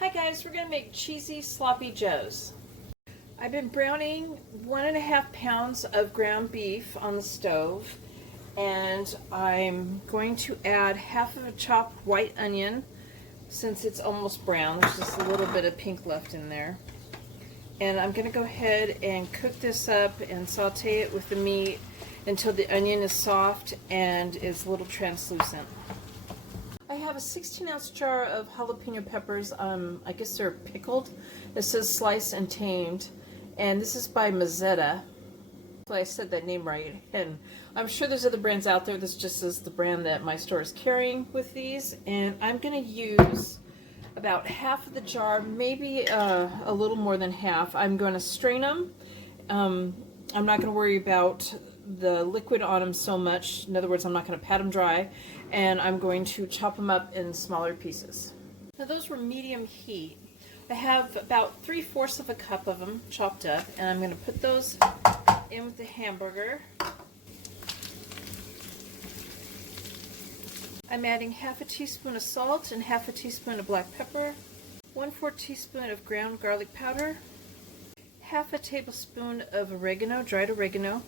Hi guys, we're going to make cheesy sloppy joes. I've been browning 1.5 pounds of ground beef on the stove, and I'm going to add half of a chopped white onion since it's almost brown. There's just a little bit of pink left in there. And I'm going to go ahead and cook this up and saute it with the meat until the onion is soft and is a little translucent. I have a 16-ounce jar of jalapeno peppers. I guess they're pickled. It says sliced and tamed, and this is by Mazzetta. So I said that name right, and I'm sure there's other brands out there. This just is the brand that my store is carrying with these, and I'm going to use about half of the jar, maybe a little more than half. I'm going to strain them. I'm not going to worry about the liquid on them so much. In other words, I'm not going to pat them dry, and I'm going to chop them up in smaller pieces. Now those were medium heat. I have about 3/4 of a cup of them chopped up, and I'm going to put those in with the hamburger. I'm adding half a teaspoon of salt and half a teaspoon of black pepper, 1/4 teaspoon of ground garlic powder, half a tablespoon of oregano, dried oregano,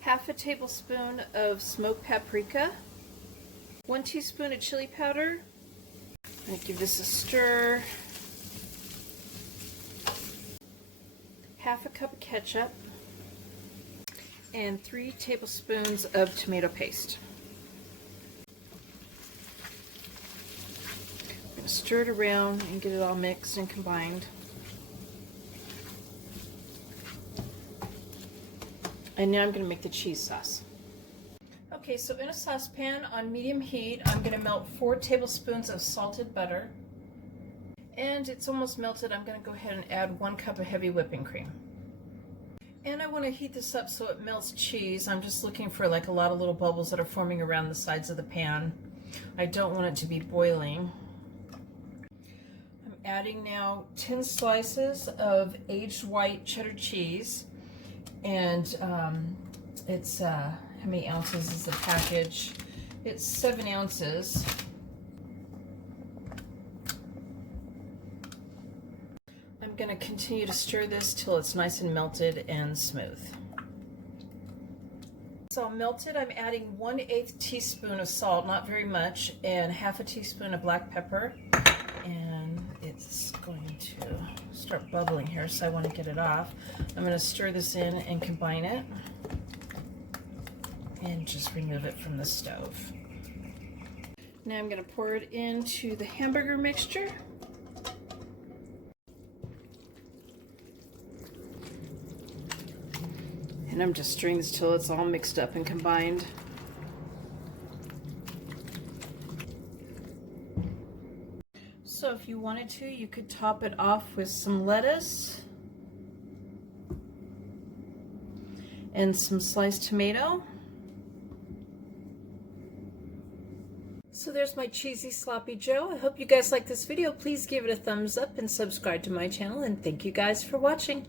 half a tablespoon of smoked paprika, 1 teaspoon of chili powder. I'm going to give this a stir. Half a cup of ketchup, and 3 tablespoons of tomato paste. I'm going to stir it around and get it all mixed and combined. And now I'm going to make the cheese sauce. Okay, so in a saucepan on medium heat, I'm going to melt 4 tablespoons of salted butter. And it's almost melted. I'm going to go ahead and add 1 cup of heavy whipping cream. And I want to heat this up so it melts cheese. I'm just looking for like a lot of little bubbles that are forming around the sides of the pan. I don't want it to be boiling. I'm adding now 10 slices of aged white cheddar cheese. And it's, how many ounces is the package? It's 7 ounces. I'm going to continue to stir this till it's nice and melted and smooth. So melted, I'm adding 1/8 teaspoon of salt, not very much, and half a teaspoon of black pepper. And it's going to start bubbling here, so I want to get it off. I'm going to stir this in and combine it and just remove it from the stove. Now I'm going to pour it into the hamburger mixture. And I'm just stirring this till it's all mixed up and combined. So if you wanted to, you could top it off with some lettuce and some sliced tomato. So there's my cheesy sloppy joe. I hope you guys like this video. Please give it a thumbs up and subscribe to my channel, and thank you guys for watching.